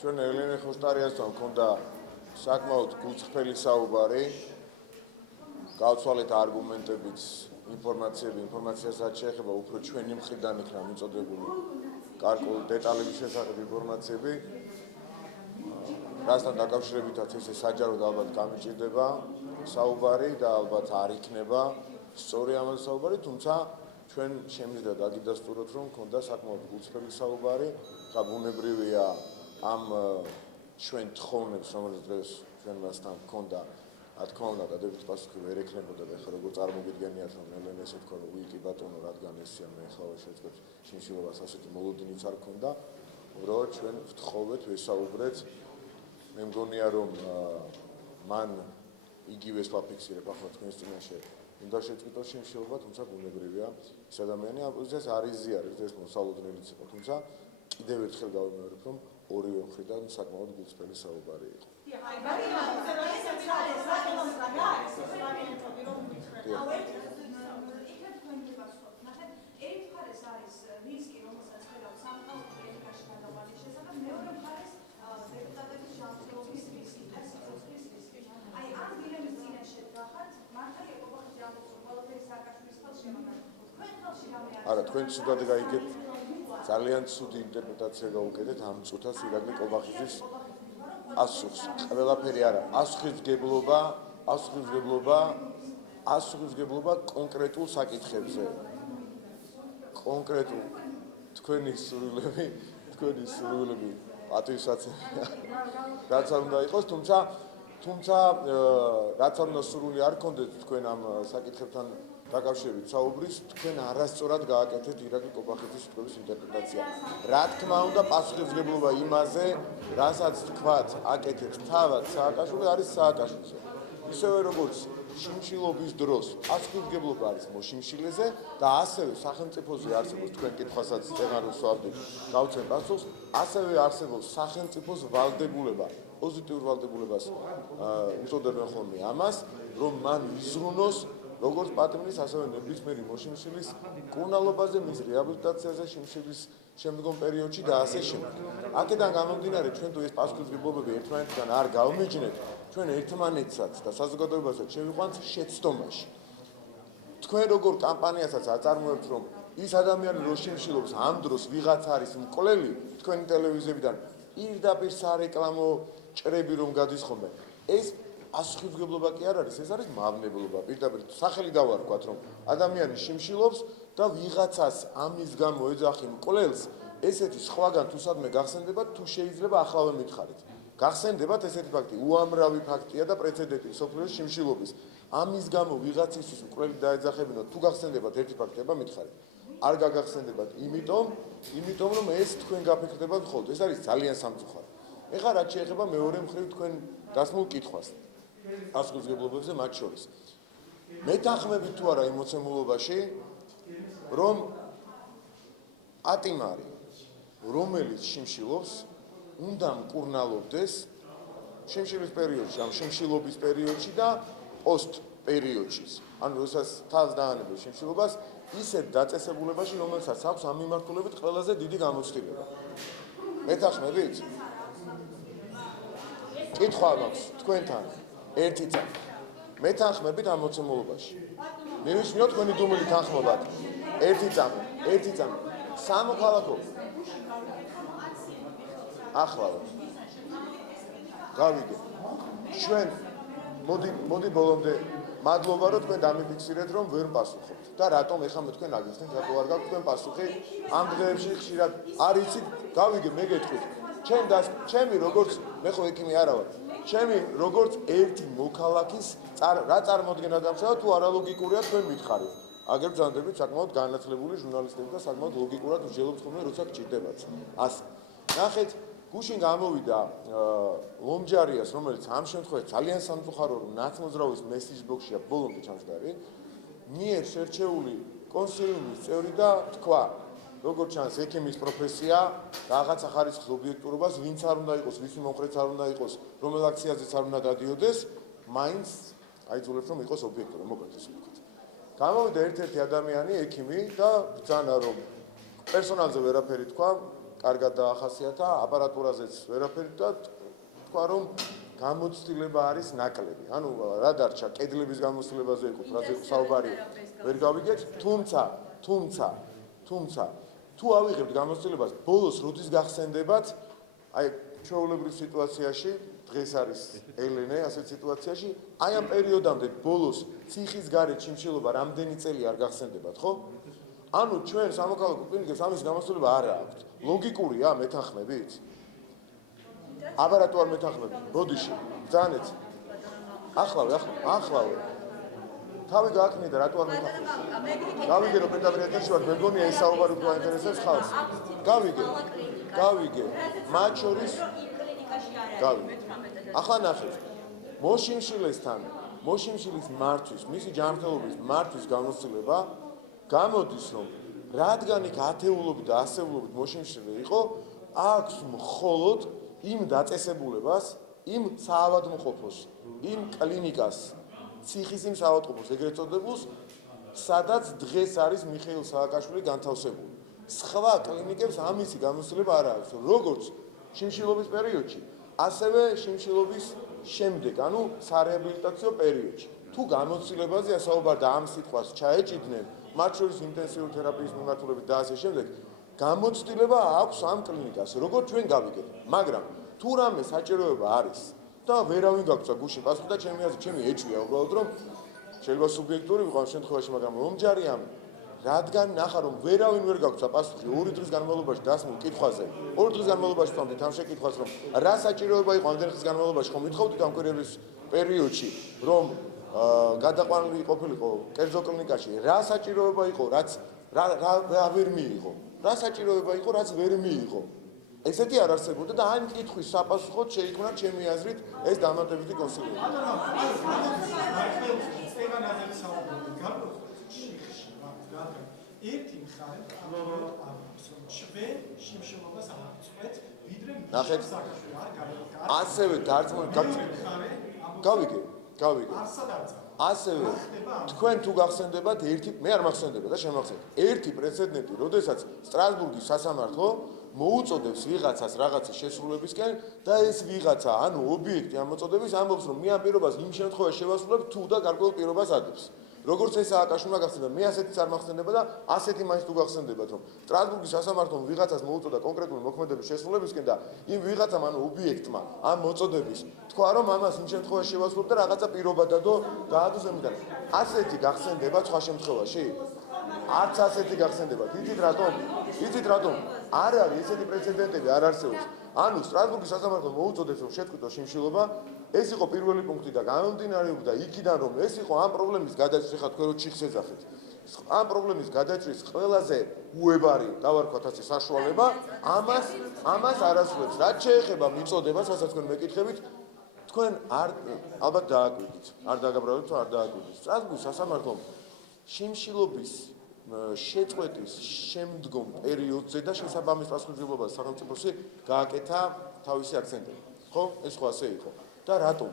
ჩვენ ელენე ხოსტარიანსთან მქონდა საკმაოდ გულწრფელი საუბარი, გავცვალეთ არგუმენტებით, ინფორმაციასაც შეეხება უფრო ჩვენი მხრიდან იქნა მიწოდებული გარკვეული დეტალების შესახებ ინფორმაციები, რასთან დაკავშირებითაც ესე საჯაროდ ალბათ გამიჭირდება საუბარი და ალბათ არ იქნება სწორი ამაზე საუბარი, თუმცა ჩვენ შემიძლია დაგიდასტუროთ, რომ მქონდა საკმაოდ გულწრფელი საუბარი, ხა ბუნებრივია ამ ჩვენ თხოვნებს, რომელიც დღეს ჩვენ მასთან მქონდა, რა თქმა უნდა, დადებითი პასუხი ვერ ექნებოდა და ეხლა როგორ წარმოგიდგენიათ, რომ ელენე ესე თქვა, რომ ვიკი ბატონო, რადგან ესია მე ხავა შეწყებს შიმშილობას ასეთი მოლოდინიც არ ქონდა, რომ ჩვენ ვთხოვეთ, ვესაუბრეთ. მე მგონია, რომ მან იგივეს ვაფიქსირებ ახლა თქვენს წინაშე უნდა შეწყვიტოს შიმშილობა, თუმცა ბუნებრივია ეს ადამიანი ამ პოზიციას არ იზიარებს, ეს მოსალოდნელიც იყო, თუმცა კიდევ ერთხელ გავიმეორებ, რომ ორივე მხრიდან საკმაოდ გულწრფელი საუბარი იყო. არა, თქვენ ცუდად გაიგეთ, ძალიან ცუდი ინტერპრეტაცია გაუკეთეთ ამ წუთას ირაკლი კობახიძის პასუხს. ყველაფერი არა, ასუხისგებლობა კონკრეტულ საკითხებზე. კონკრეტულ თქვენი სურვილები პატივსაცემია, რაც არ უნდა იყოს, თუმცა რაც არ უნდა სურვილი არ გქონდეთ თქვენ ამ საკითხებთან დაკავშირებით საუბრის, თქვენ არასწორად გააკეთეთ ირაკლი კობახიძის სიტყვების ინტერპრეტაცია. რა თქმა უნდა, პასუხისმგებლობა იმაზე, რასაც თქვათ, აკეთეთ თავად სააკაშვილი არის სააკაშვილზე. ისევე როგორც შიმშილობის დროს პასუხისმგებლობა არის მოშიმშილეზე და ასევე სახელმწიფოზე არსებობს თქვენ კითხვასაც წეგან რომ სვავდით, გავცემ პასუხს, ასევე არსებობს სახელმწიფოს ვალდებულება, პოზიტიურ ვალდებულებას უწოდებენ ხოლმე ამას, რომ მან იზრუნოს როგორც პატიმრის, ასევე ნებისმიერი მოშიმშილის კურნალობაზე, მის რეაბილიტაციაზე, შიმშილის შემდგომ პერიოდში და ასე შემდეგ. აქედან გამომდინარე, ჩვენ თუ ეს პასუხისმგებლობები ერთმანეთთან არ გავმიჯნეთ, ჩვენ ერთმანეთსაც და საზოგადოებასაც შევიყვანთ შეცდომაში. თქვენ როგორ კამპანიასაც აწარმოებთ, რომ ის ადამიანი რო შიმშილობს, ამ დროს ვიღაც არის მკვლელი, თქვენი ტელევიზიებიდან პირდაპირ სარეკლამო ჭრები რომ გადის ხოლმე. ეს პასუხისმგებლობა კი არ არის, ეს არის მავნებლობა. პირდაპირ სახელი დავარქვათ, რომ ადამიანი შიმშილობს და ვიღაცას ამის გამო ეძახი მკვლელს, ესეთი სხვაგან თუ სადმე გახსენდებათ, თუ შეიძლება ახლავე მითხარით. გახსენდებათ ესეთი ფაქტი, უამრავი ფაქტია და პრეცედენტი სოფლიოს შიმშილობის. ამის გამო ვიღაცისთვის მკვლელი დაეძახებინოთ, თუ გახსენდებათ ერთი ფაქტია მითხარით. არ გაგახსენდებათ, იმიტომ რომ ეს თქვენ გაფიქრდებათ მხოლოდ. ეს არის ძალიან სამწუხარო. ეხლა რაც შეეხება მეორე მხრივ თქვენ დასმულ კითხვას. პასუხისმგებლობებზე მათ შორის. მეთანხმებით თუ არა იმ მოცემულობაში, რომ პატიმარი, რომელიც შიმშილობს, უნდა მკურნალობდეს შიმშილის პერიოდში, ამ შიმშილობის პერიოდში და პოსტ პერიოდში. ანუ როდესაც თავს დაანებებს შიმშილობას, ისეთ დაწესებულებაში, რომელსაც აქვს ამ მიმართულებით ყველაზე დიდი გამოცდილება. მეთანხმებით? კითხვა მაქვს თქვენთან. ერთი წამი. მეთანხმებით ამ მოცემულობაში. მივიჩნიოთ თქვენი დუმილი თანხმობათ. ერთი წამი. სამოქალაქო. ახლავე. გავიგე. ჩვენ მოდი ბოლომდე მადლობა რომ თქვენ დამიფიქსირეთ რომ ვერ პასუხობთ და რატომ ეხლა მე თქვენ აგიხსნით რატო არ გაქვთ თქვენ პასუხი ამ დღეებში ხშირად არ იცით გავიგე მე გეტყვით ჩემი როგორც მე ხო ექიმი არა ვარ ჩემი როგორც ერთი მოქალაქის რა წარმოდგენა დამშავა თუ არალოგიკურია თქვენ მითხარით აგერ ბრძანდებით საკმაოდ განათლებული ჟურნალისტები და საკმაოდ ლოგიკურად ვსჯელობთ ხოლმე როცა გჭირდებათ ასე ნახეთ გუშინ გამოვიდა ლომჯარიას რომელიც ამ შემთხვევაში ძალიან სამწუხარო რომ ნაცმოძრავის მესიჯ ბოქსშია ბოლომდე ჩამსდარი მიერ შერჩეული კონსილიუმის წევრი და თქვა როგორც ჩანს ექიმის პროფესია რაღაცა ხარისხის ობიექტურობას ვინც არ უნდა იყოს ვისი მომხრეც არ უნდა იყოს რომელ აქციაზეც არ უნდა დადიოდეს მაინც აიძულებს რომ იყოს ობიექტური მოკლედ ესე ვთქვათ გამოვიდა ერთ-ერთი ადამიანი ექიმი და ბრძანა რომ პერსონალზე ვერაფერი თქვა კარგად დაახასიათა, აპარატურაზეც ვერაფერი და თქვა რომ გამოცდილება არის ნაკლები. ანუ რა დარჩა, კედლების გამოცდილებაზე იყო, რაზე საუბარი ვერ გავიგეთ, თუმცა თუ ავიღებთ გამოცდილებას, ბოლოს როდის გახსენდებათ, აი ჩვეულებრივ სიტუაციაში, დღეს არის ელენე, ასეთ სიტუაციაში, აი ამ პერიოდამდე ბოლოს ციხის გარეთ შიმშილობა რამდენი წელი არ გახსენდებათ, ხო? ანუ ჩვენ სამოქალაქო კლინიკებს ამის გამოცდილება არ აქვს. ლოგიკურია, მეთანხმებით? აბარატო არ მეთანხმებით. ბოდიში, ბრძანეთ. ახლავე. თავი გააკნი და რატო არ მეთანხმებით? გავიგე რომ პედაგოგიაში ვარ, მე მგონია ეს საუბარი უფრო აინტერესებს ხალხს. გავიგე. მათ შორის გავიგე. ახლა ნახეთ. მოშიმშილის მართვის, მისი ჯანმრთელობის მართვის გამოცდილება გამოდის რომ რადგან იქ ათეულობით და ასეულობით მოშიმშილი იყო, აქვს მხოლოდ იმ დაწესებულებას, იმ საავადმყოფოს, იმ კლინიკას, ციხის იმ საავადმყოფოს, ეგრეთ წოდებულს, სადაც დღეს არის მიხეილ სააკაშვილი განთავსებული. სხვა კლინიკებს ამისი გამოცდილება არ აქვს, როგორც შიმშილობის პერიოდში, ასევე შიმშილობის შემდეგ, ანუ სარეაბილიტაციო პერიოდში. თუ გამოცდილებაზეა საუბარი და ამ სიტყვას ჩაეჭიდნენ, მათ შორის ინტენსიური თერაპიის მიმართულებით და ასე შემდეგ, გამოცდილება აქვს ამ კლინიკას, როგორც ჩვენ გავიგეთ, მაგრამ თუ რამე საჭიროება არის და ვერავინ გაგვცა გუშინ პასუხი და ჩემი აზრით, ჩემი ეჭვია უბრალოდ რომ შეიძლება სუბიექტური ვიყო ამ შემთხვევაში, მაგრამ მომჯარია რადგან ნახა რომ ვერავინ ვერ გაგვცა პასუხი 2 დღის განმავლობაში დასმულ კითხვაზე, 2 დღის განმავლობაში ვთქვამთ ამ შეკითხვას რომ რა საჭიროება იყო ამდენი დღის განმავლობაში ხომ ვითხოვდით ამ კვირების პერიოდში რომ გადაყვანილი ყოფილიყო კერძო კლინიკაში, რა საჭიროება იყო, რაც რა ვერ მიიღო, რა საჭიროება იყო, რაც ვერ მიიღო. ესეთი არ არსებობდა და ამ კითხვის საპასუხოდ შეიქმნა ჩემი აზრით ეს დამატებითი კონსილიუმი. ერთი მხარე ამბობს რომ ჩვენ შიმშილობას არ ვწყვეთ, ვიდრე მიხეილ სააკაშვილი არ გარეკა. ასევე დარწმუნებული გავიგე. ასევე თქვენ თუ გახსენდებათ ერთი, მე არ მახსენდება და შემახსენებთ. ერთი პრეცედენტი, როდესაც სტრასბურგის სასამართლო მოუწოდებს ვიღაცას რაღაცის შესრულებისკენ და ეს ვიღაცა, ანუ ობიექტი ამ მოწოდების ამბობს რომ მე ამ პირობას იმ შემთხვევაში შევასრულებ თუ და გარკვეულ პირობას ადებს. როგორც ეს სააკაშვილმა გახსენდა, მე ასეთიც არ მახსენდება და ასეთი მაინც თუ გახსენდებათ რომ სტრასბურგის სასამართლომ ვიღაცას მოუწოდა კონკრეტული მოქმედების შესრულებისკენ და იმ ვიღაცამ ანუ ობიექტმა ამ მოწოდების თქვა რომ ამას იმ შემთხვევაში შევასრულებ და რაღაცა პირობა დადო გაადო ზემოდან. ასეთი გახსენდება სხვა შემთხვევაში? არც ასეთი გახსენდება. იცით რატომ? არ არის ესეთი პრეცედენტები არ არსებობს. ანუ სტრასბურგის სასამართლო მოუწოდებს რომ შეწყვიტოს შიმშილობა, ეს იყო პირველი პუნქტი და გამომდინარეობდა იქიდან რომ ეს იყო ამ პრობლემის გადაჭრის, ხა თქვენ რო ჩიხს ეძახეთ. ამ პრობლემის გადაჭრის ყველაზე უებარი, დავარქვათ ასე, საშუალება ამას არ ასრულებს. რაც შეეხება მიწოდებას, რასაც თქვენ მეკითხებით, თქვენ ალბათ დააკვირდით, არ დაგაბრალეთ თუ არ დააკვირდით. სტრასბურგის სასამართლომ შიმშილობის შეწყვეტის შემდგომ პერიოდზე და შესაბამის პასუხისმგებლობას სახელმწიფოსი გააკეთა თავისი აქცენტები. ხო? ეს ხო ასე იყო. და რატომ?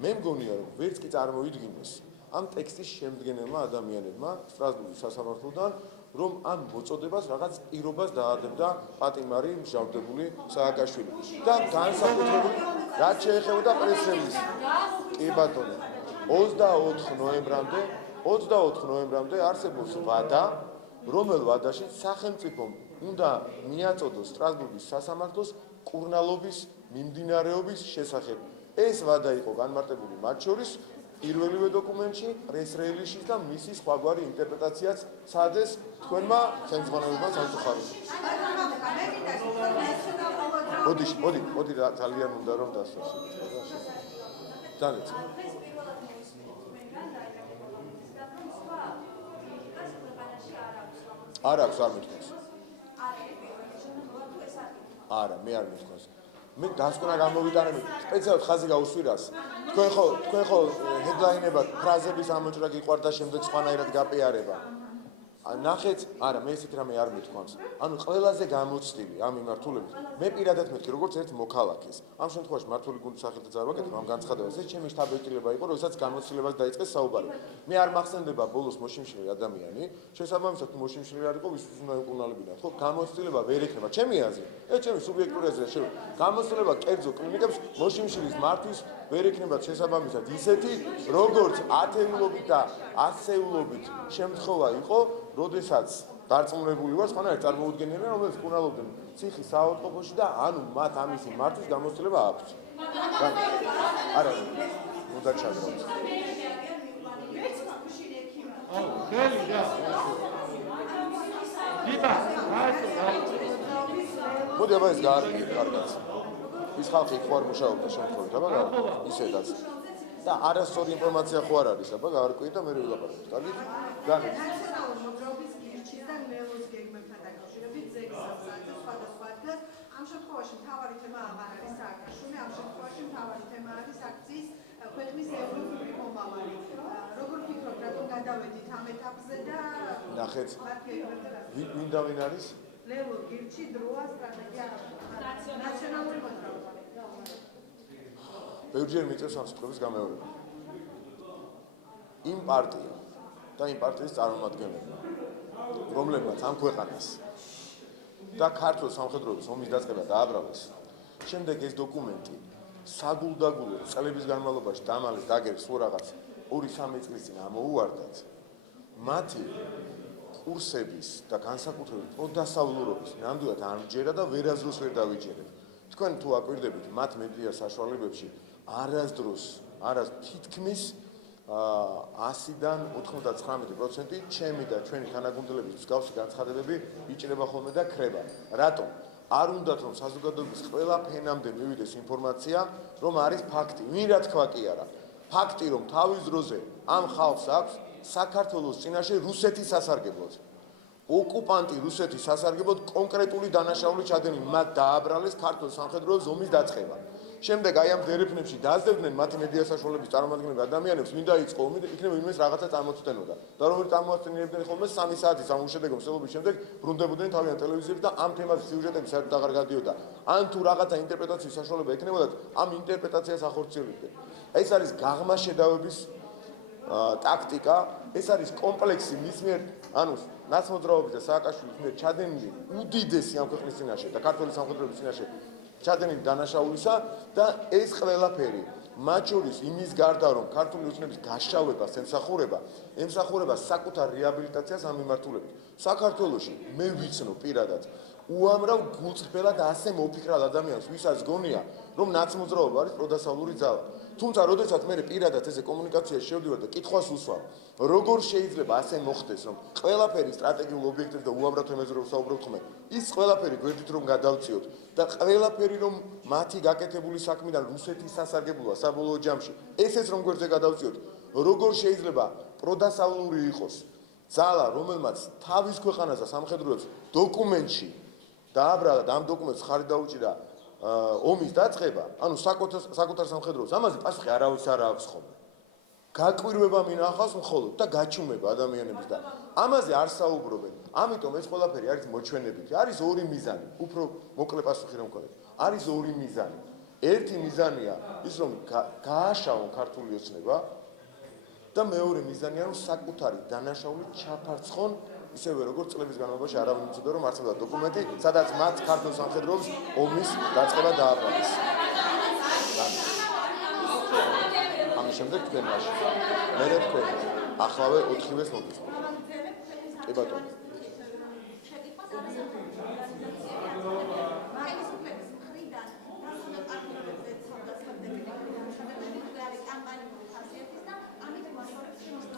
მე მგონია რომ ვერც კი წარმოიდგინეს ამ ტექსტის შემდგენელმა ადამიანებმა სტრასბურგის სასამართლოდან რომ ამ მოწოდებას რაღაც პირობას დაადებდა პატიმარი მჟავდებული სააკაშვილი. და განსაკუთრებული რაც შეეხებოდა პრეს-რელიზს. კი ბატონო, 24 ნოემბრამდე არსებობს ვადა, რომელ ვადაში სახელმწიფომ უნდა მიაწოდოს სტრასბურგის სასამართლოს კურნალობის მიმდინარეობის შესახებ. ეს ვადა იყო განმარტებული მათ შორის პირველივე დოკუმენტში, პრეს-რელიზში და მისი სხვაგვარი ინტერპრეტაციაც სადეს თქვენმა ხელმძღვანელებმა სამწუხაროდ. მოდი ძალიან უნდა რომ დასვას. ძალიან. არ აქვს არ მithქოს. არა, მე არ მithქოს. მე დასკვნა გამოვიტანები სპეციალურად ხაზი გაუსვირას. თქვენ ხო ჰედლაინებად ფრაზების ამოჭრა გიყვარდა შემდეგ სხვანაირად გაპეარება. ნახეთ, არა, მე ესეთ რამე არ მეთქვამს. ანუ ყველაზე გამოცდილი ამ მიმართულებით. მე პირადად მეთქი, როგორც ერთ მოქალაქეს. ამ შემთხვევაში მართული გუნდის სახელით წარვაკეთებ ამ განცხადებას. ეს ჩემი შთაბეჭდილება იყო, როდესაც გამოცდილებას დაიწყეს საუბარი. მე არ მახსენდება ბოლოს მოშიმშილი ადამიანი, შესაბამისად თუ მოშიმშილი არ იყო, ვის უნდა უკუნალებინათ, ხო? გამოცდილება ვერ ექნება ჩემი აზრით. ეს ჩემი სუბიექტური აზრია, გამოცდილება კერძო კლინიკებს მოშიმშილის მართვის ვერ ექნებათ შესაბამისად ისეთი, როგორც ათეულობით და ასეულობით შემთხვევა იყო, როდესაც დარწმუნებული ვარ, სხვანაირად წარმოუდგენელია, რომელიც კუნალობდნენ ციხის საავადმყოფოში და ანუ მათ ამისი მართვის გამოცდილება აქვთ. არა, უნდა ჩაგროვოთ. მოდი აბა ეს გაარკვიეთ კარგად. ის ხალხი ხო არ მუშაობდა შემთხვევით, აბა ისედაც. და არასწორი ინფორმაცია ხო არ არის, აბა გაარკვიეთ და მე ვილაპარაკოთ. კარგით? ნაციონალური მოძრაობის გირჩის და ნელოს გეგმებთან დაკავშირებით ზეგსავსაძე სხვადასხვა ადგილას ამ შემთხვევაში მთავარი თემა აღარ არის სააკაშუმე, ამ შემთხვევაში მთავარი თემა არის აქციის ქვეყნის ევროპული მომავალი. როგორ ფიქრობთ, რატომ გადავედით ამ ეტაპზე და ნახეთ. ვინ და ვინ არის? ლელო გირჩი, დროა, სტრატეგია, ნაციონალური მოძრაობა. ბევრჯერ მიწევს ამ სიტყვების გამეორება. იმ პარტია და იმ პარტიის წარმომადგენლებმა, რომლებმაც ამ ქვეყანას და ქართულ სამხედროების ომის დაწყება დააბრალეს, შემდეგ ეს დოკუმენტი საგულდაგულო წლების განმავლობაში დამალეს დაგერს თუ რაღაც 2-3 წლის წინ ამოუვარდათ, მათი კურსების და განსაკუთრებით პროდასავლურობის ნამდვილად არ მჯერა და ვერაზროს ვერ დავიჯერებ. თქვენ თუ აკვირდებით მათ მედია საშუალებებში არასდროს თითქმის 100-დან 99% ჩემი და ჩვენი თანაგუნდელების მსგავსი განცხადებები იჭრება ხოლმე და ქრება. რატომ? არ უნდათ რომ საზოგადოების ყველა ფენამდე მივიდეს ინფორმაცია, რომ არის ფაქტი. ვინ რა თქვა კი არა. ფაქტი რომ თავის დროზე ამ ხალხს აქვს საქართველოს წინაშე რუსეთის სასარგებლოდ. ოკუპანტი რუსეთის სასარგებლოდ კონკრეტული დანაშაული ჩადენილი, მათ დააბრალეს ქართულ სამხედროების ომის დაწყება. შემდეგ აი ამ დერეფნებში დაძებდნენ მათი მედია საშუალების წარმომადგენლები ადამიანებს, ვინ დაიწყო ომი და იქნებ ვინმეს რაღაცა წამოწდენოდა. და რომელიც წამოაწდენებდნენ ხოლმე 3 საათის ამ უშედეგო მსვლელობის შემდეგ ბრუნდებოდნენ თავიანთ ტელევიზიებზე და ამ თემაზე სიუჟეტები საერთოდ აღარ გადიოდა. ან თუ რაღაცა ინტერპრეტაციის საშუალება ექნებოდათ, ამ ინტერპრეტაციას ახორციელებდნენ. ეს არის გაღმა შედავების ტაქტიკა, ეს არის კომპლექსი მის მიერ, ანუ ნაცმოძრაობის და სააკაშვილის მიერ ჩადენილი უდიდესი ამ ქვეყნის წინაშე და ქართული სამხედროების წინაშე ჩადენილი დანაშაულისა და ეს ყველაფერი მათ შორის იმის გარდა რომ ქართული ოცნების გაშავებას ემსახურება საკუთარ რეაბილიტაციას ამ მიმართულებით. საქართველოში მე ვიცნობ პირადად უამრავ გულწრფელად ასე მოფიქრალ ადამიანს, ვისაც გონია რომ ნაცმოძრაობა არის პროდასავლური ძალა. თუმცა როდესაც მე პირადად ესე კომუნიკაციაში შევდივარ და კითხვას უსვამ, როგორ შეიძლება ასე მოხდეს, რომ ყველაფერი სტრატეგიულ ობიექტებზე და უამრავ თემებზე რომ საუბრობთ ხოლმე, ის ყველაფერი გვერდით რომ გადავწიოთ და ყველაფერი რომ მათი გაკეთებული საქმიდან რუსეთის სასარგებლოა საბოლოო ჯამში, ესეც რომ გვერდზე გადავწიოთ, როგორ შეიძლება პროდასავლური იყოს ძალა, რომელმაც თავის ქვეყანას და სამხედროებს დოკუმენტში დააბრალა და ამ დოკუმენტს ხარი დაუჭირა ომის დაწყება, ანუ საკუთარ სამხედროებს, ამაზე პასუხი არავის არ აქვს ხოლმე. გაკვირვება მინახავს მხოლოდ და გაჩუმება ადამიანების და ამაზე არ საუბრობენ. ამიტომ ეს ყველაფერი არის მოჩვენებითი. არის ორი მიზანი, უფრო მოკლე პასუხი რომ გქონდეთ. არის ორი მიზანი. ერთი მიზანია ის რომ გააშავონ ქართული ოცნება და მეორე მიზანია რომ საკუთარი დანაშაული ჩაფარცხონ ისევე როგორც წლების განმავლობაში არავინ იცოდა რომ არსებობდა დოკუმენტი, სადაც მათ ქართულ სამხედროებს ომის დაწყება დააბრალეს. ამის შემდეგ თქვენ მაშინ. მე თქვენ ახლავე 4-ვეს მოგიწევთ. კი ბატონო.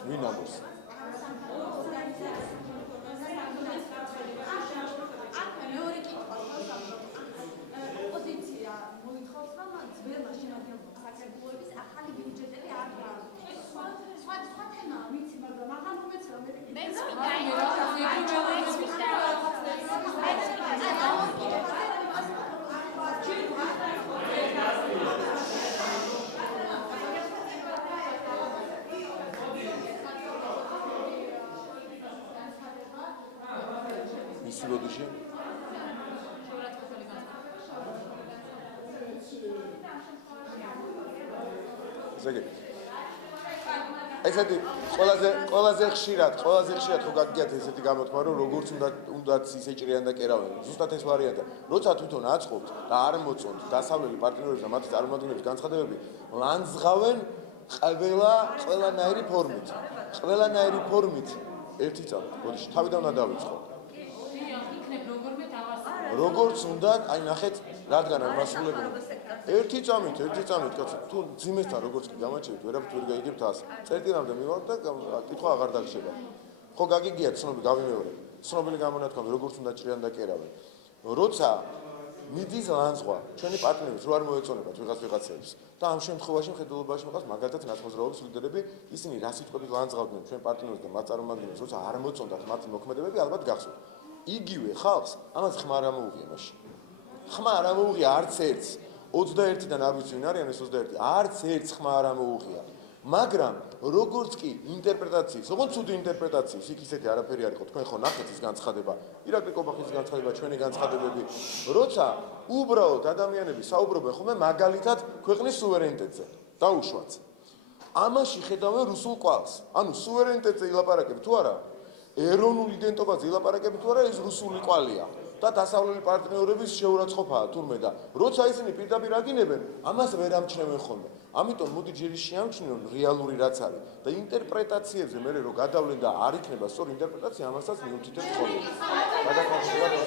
ვინ ამბობს? ბოდიში. ესეთი ყველაზე ხშირად ხო გაგიგეთ ესეთი გამოთქმა რომ როგორც უნდათ ისეჭრიან და კერავენ. ზუსტად ეს ვარიანტია. როცა თვითონ აწყობთ და არ მოწონთ დასავლელი პარტნიორებს და მათი წარმომადგენლების განცხადებები, ლანძღავენ ყველანაირი ფორმით. ერთი წამით, ბოდიში, თავიდან უნდა დავიწყო. როგორც უნდა, აი ნახეთ, რადგან არ მასულებენ. ერთი წამით, კაცო, თუ ძიმესთან როგორც კი გამაჩერეთ, ვერაფრით ვერ გაიგებთ ას. წერტილამდე მივარ და კითხვა აღარ დაგშება. ხო გაგიგიათ ცნობილი გავიმეორე. ცნობილი გამონათქვამი, როგორც უნდა ჭრიან და კერავენ. როცა მიდის ლანძღვა, ჩვენი პარტნიორებს რო არ მოეწონებათ ვიღაცებს და ამ შემთხვევაში მხედველობაში მიყავს მაგალითად ნაცმოძრაობის ლიდერები, ისინი რა სიტყვებით ლანძღავდნენ ჩვენ პარტნიორებს და მათ წარმომადგენლებს, როცა არ მოწონდათ მათი მოქმედებები, ალბათ გახსოვთ. იგივე ხალხს ამას ხმა არ ამოუღია მაშინ. ხმა არ ამოუღია არც ერთს. 21-დან არ ვიცი ვინ არიან ეს 21. არც ერთს ხმა არ ამოუღია. მაგრამ როგორც კი ინტერპრეტაციის, ოღონდ ცუდი ინტერპრეტაციის, იქ ისეთი არაფერი არ იყო, თქვენ ხო ნახეთ ის განცხადება, ირაკლი კობახის განცხადება, ჩვენი განცხადებები, როცა უბრალოდ ადამიანები საუბრობენ ხოლმე მაგალითად ქვეყნის სუვერენიტეტზე, დაუშვაც. ამაში ხედავენ რუსულ კვალს. ანუ სუვერენიტეტზე ილაპარაკებ თუ არა, ეროვნულ იდენტობაზე ილაპარაკებ თუ არა, ეს რუსული კვალია. და დასავლელი პარტნიორების შეურაცხყოფაა თურმე და როცა ისინი პირდაპირ აგინებენ, ამას ვერ ამჩნევენ ხოლმე. ამიტომ მოდი ჯერ შეამჩნიონ რეალური რაც არის და ინტერპრეტაციებზე მე რო გადავლენ და არ იქნება სწორი ინტერპრეტაცია, ამასაც მიუთითებთ ხოლმე. გადაკავშირება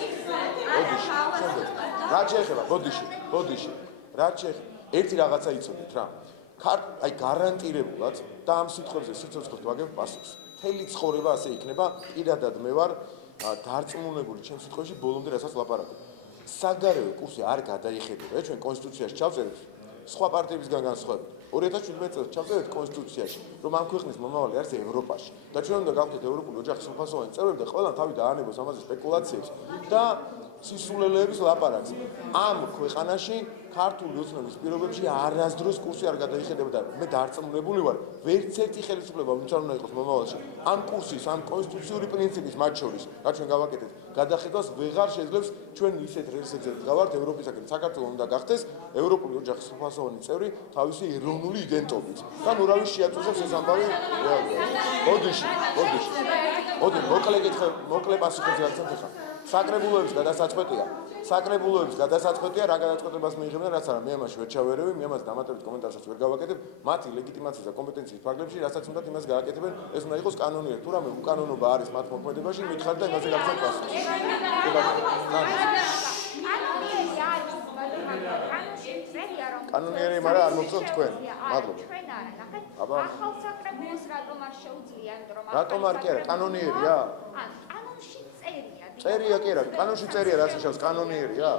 ბოდიში. რა შეეხება ბოდიში. რა შეეხება? ერთი რაღაცა იცოდეთ რა. აი გარანტირებულად და ამ სიტყვებზე სიცოცხლით ვაგებ პასუხს. მთელი ცხოვრება ასე იქნება, პირადად მე ვარ დარწმუნებული ჩემ სიტყვაში ბოლომდე რასაც ლაპარაკობ. საგარეო კურსი არ გადაიხედება, ჩვენ კონსტიტუციაში ჩავწერეთ სხვა პარტიებისგან განსხვავებით. 2017 წელს ჩავწერეთ კონსტიტუციაში, რომ ამ ქვეყნის მომავალი არის ევროპაში და ჩვენ უნდა გავხდეთ ევროპული ოჯახის სრულფასოვანი წევრები და ყველამ თავი დაანებოს ამაზე სპეკულაციებს და სისულელეების ლაპარაკს. ამ ქვეყანაში ქართული ოცნების პირობებში არასდროს კურსი არ გადაიხედება და მე დარწმუნებული ვარ, ვერც ერთი ხელისუფლება ვინც არ უნდა იყოს მომავალში, ამ კურსის, ამ კონსტიტუციური პრინციპის მათ შორის, რაც ჩვენ გავაკეთეთ, გადახედვას ვეღარ შეძლებს ჩვენ ისეთ რელსებზე ვდგავართ ევროპისაკენ. საქართველოს უნდა გახდეს ევროპული ოჯახის სრულფასოვანი წევრი თავისი ეროვნული იდენტობით. და ნურავის შეაწუხებს ეს ამბავი ბოდიში. მოკლე პასუხებზე აქცენტი ხარ. საკრებულოების გადასაწყვეტია, რა გადაწყვეტებას მიიღებენ, რაც არა, მე ამაში ვერ ჩავერევი, მე ამას დამატებით კომენტარსაც ვერ გავაკეთებ, მათი ლეგიტიმაციის და კომპეტენციის ფარგლებში, რასაც უნდათ იმას გააკეთებენ, ეს უნდა იყოს კანონიერი. თუ რამე უკანონობა არის მათ მოქმედებაში, მითხარით და იმაზე გაგცემ პასუხს. კანონიერი, მაგრამ არ მოგწონთ თქვენ. მადლობა. აბა, ახალ საკრებულოს რატომ არ შეუძლია, იმიტომ რომ რატომ არ კი არა, კანონიერია? წერია კი არა, კანონში წერია რაც შეშავს კანონიერია?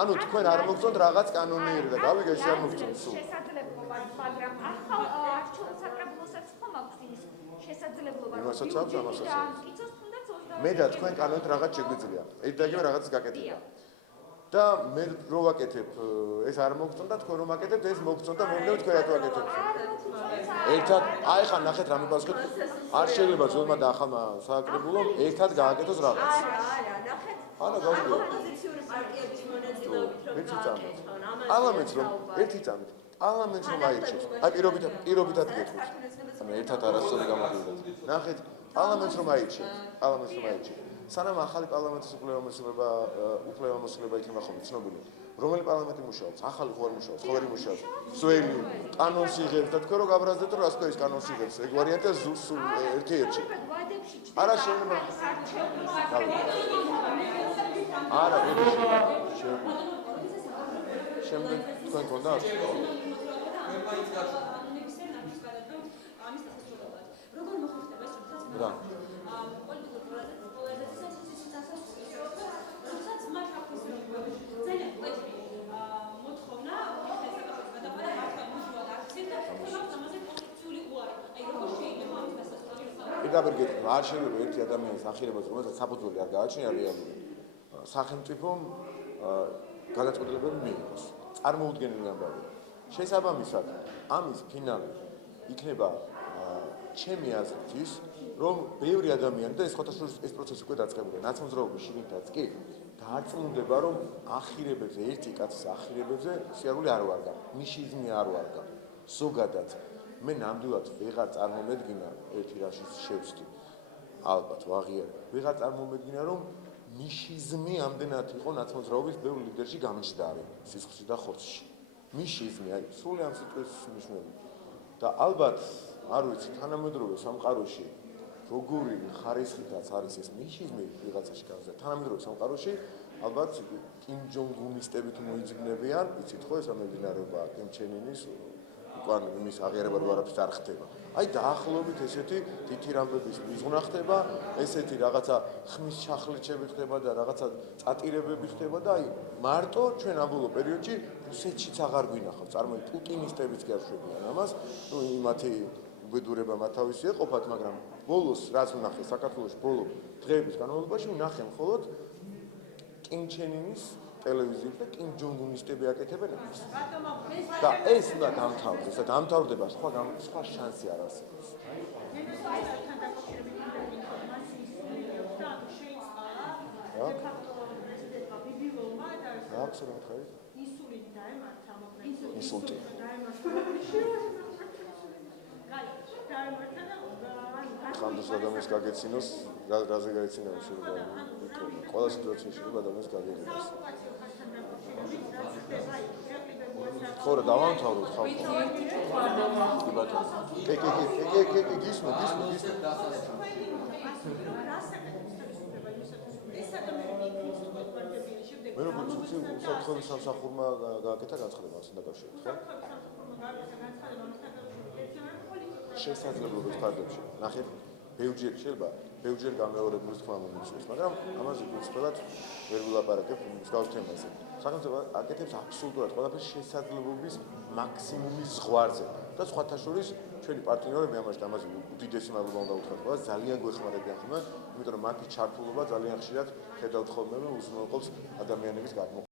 ანუ თქვენ არ მოგწონთ რაღაც კანონიერი და გავიგე ეს არ მოგწონთ სულ. შესაძლებლობა, მაგრამ ახალ არჩეულ საკრებულოსაც ხომ აქვს იმის შესაძლებლობა, რომ იმასაც აქვს, ამასაც აქვს. იცოს თუნდაც 20 მე და თქვენ კანონით რაღაც შეგვიძლია. ერთ და იგივე რაღაცას გაკეთებია. და მე რო ვაკეთებ, ეს არ მოგწონთ და თქვენ რომ აკეთებთ, ეს მოგწონთ და მე უნდა თქვენ რატო აკეთებთ? ერთად, აი ხან ნახეთ რა მიპასუხეთ. არ შეიძლება ძველმა და ახალმა საკრებულომ ერთად გააკეთოს რაღაც. ნახეთ. ანა გავიგე. ოპოზიციური პარტიების მონაწილეობით რომ გააკეთონ. პარლამენტს რომ ერთი წამით. პარლამენტს რომ აირჩევს. აი პირობითად გეტყვით. ანუ ერთად არასწორი გამოგვიყვეთ. ნახეთ, პარლამენტს რომ აირჩევს. სანამ ახალი პარლამენტის უფლებამოსილება იქნება ხოლმე ცნობილი. რომელი პარლამენტი მუშაობს? ახალი ხო არ მუშაობს? ხო ვერ მუშაობს? ძველი კანონს იღებს და თქვენ რო გაბრაზდეთ რომ რას ქვია კანონს იღებს? ეგ ვარიანტია სულ ერთ-ერთი. არა შეიძლება. არა, შემდეგ თქვენ გონდათ? როგორ მოხერხდება ეს როდესაც რა? პირდაპირ არ შეიძლება ერთი ადამიანის ახირებას, რომელსაც საფუძველი არ გააჩნია რეალური. სახელმწიფომ გადაწყვეტილებები მიიღოს. წარმოუდგენელი ამბავია. შესაბამისად, ამის ფინალი იქნება ჩემი აზრით ის, რომ ბევრი ადამიანი და ეს ხოთაშორის ეს პროცესი უკვე დაწყებულია, ნაცნობრობის შიგნითაც კი დაარწმუნდება, რომ ახირებებზე, ერთი კაცის ახირებებზე სიარული არ ვარგა, ნიშიზმი არ ვარგა. ზოგადად მე ნამდვილად ვეღარ წარმომედგინა ერთი რაშიც შევსდი. ალბათ ვაღიარებ. ვეღარ წარმომედგინა, რომ ნიშიზმი ამდენად იყო ნაცნობრობის ბევრ ლიდერში გამჯდარი სისხლში და ხორცში. ნიშიზმი, აი, სრული ამ სიტყვის მნიშვნელობა. და ალბათ, არ ვიცი, თანამედროვე სამყაროში როგორი ხარისხითაც არის ეს ნიშიზმი ვიღაცაში განსაზღვრა. თანამედროვე სამყაროში ალბათ კიმ ჯონგ უნისტები თუ მოიძებნებიან, იცით ხო, ეს ამედინარება კიმ ჩენ ინის უკან იმის აღიარება რო არაფერს არ ხდება. აი დაახლოებით ესეთი თითი რამბების მიზღნა ხდება, ესეთი რაღაცა ხმის ჩახლეჩები ხდება და რაღაცა წატირებები ხდება და აი მარტო ჩვენ ამ ბოლო პერიოდში რუსეთშიც აღარ გვინახავთ. წარმოიდგინეთ, პუტინისტებიც კი არ შვებიან ამას, ნუ იმათი უბედურება მათავისი ეყოფათ, მაგრამ ბოლოს რაც ვნახე საქართველოს ბოლო დღეების განმავლობაში ვნახე მხოლოდ კიმ ჩენ ინის ტელევიზიით და კიმ ჯონგ უნისტები აკეთებენ ამას. და ეს უნდა დამთავრდეს და დამთავრდება სხვა შანსი არ არსებობს. აქვს რა ხარი? ინსულინი დაემართა, ინსულტი. ხანდას ადამიანს გაგეცინოს, რაზე გაეცინება შეიძლება. ყველა სიტუაციაში შეიძლება ადამიანს გაგეცინოს. ხო რა დავამთავროთ ხალხო. კი ბატონო. კი გისმო. მე როგორც ვიცი, უსაფრთხოების სამსახურმა გააკეთა განცხადება ასთან დაკავშირებით, ხო? შესაძლებლობის ფარგლებში. ნახეთ, ბევრჯერ შეიძლება, ბევრჯერ გამეორებულის თქმა მომიწვევს, მაგრამ ამაზე გულწრფელად ვერ ვილაპარაკებ მსგავს თემაზე. სახელმწიფო აკეთებს აბსოლუტურად ყველაფერს შესაძლებლობის მაქსიმუმის ზღვარზე და სხვათა შორის ჩვენი პარტნიორები ამაზე უდიდესი მადლობა უნდა უთხრათ ყველას, ძალიან გვეხმარებიან ხოლმე, იმიტომ რომ მათი ჩართულობა ძალიან ხშირად ხედავთ ხოლმე უზრუნველყოფს ადამიანების გადმოყვანას.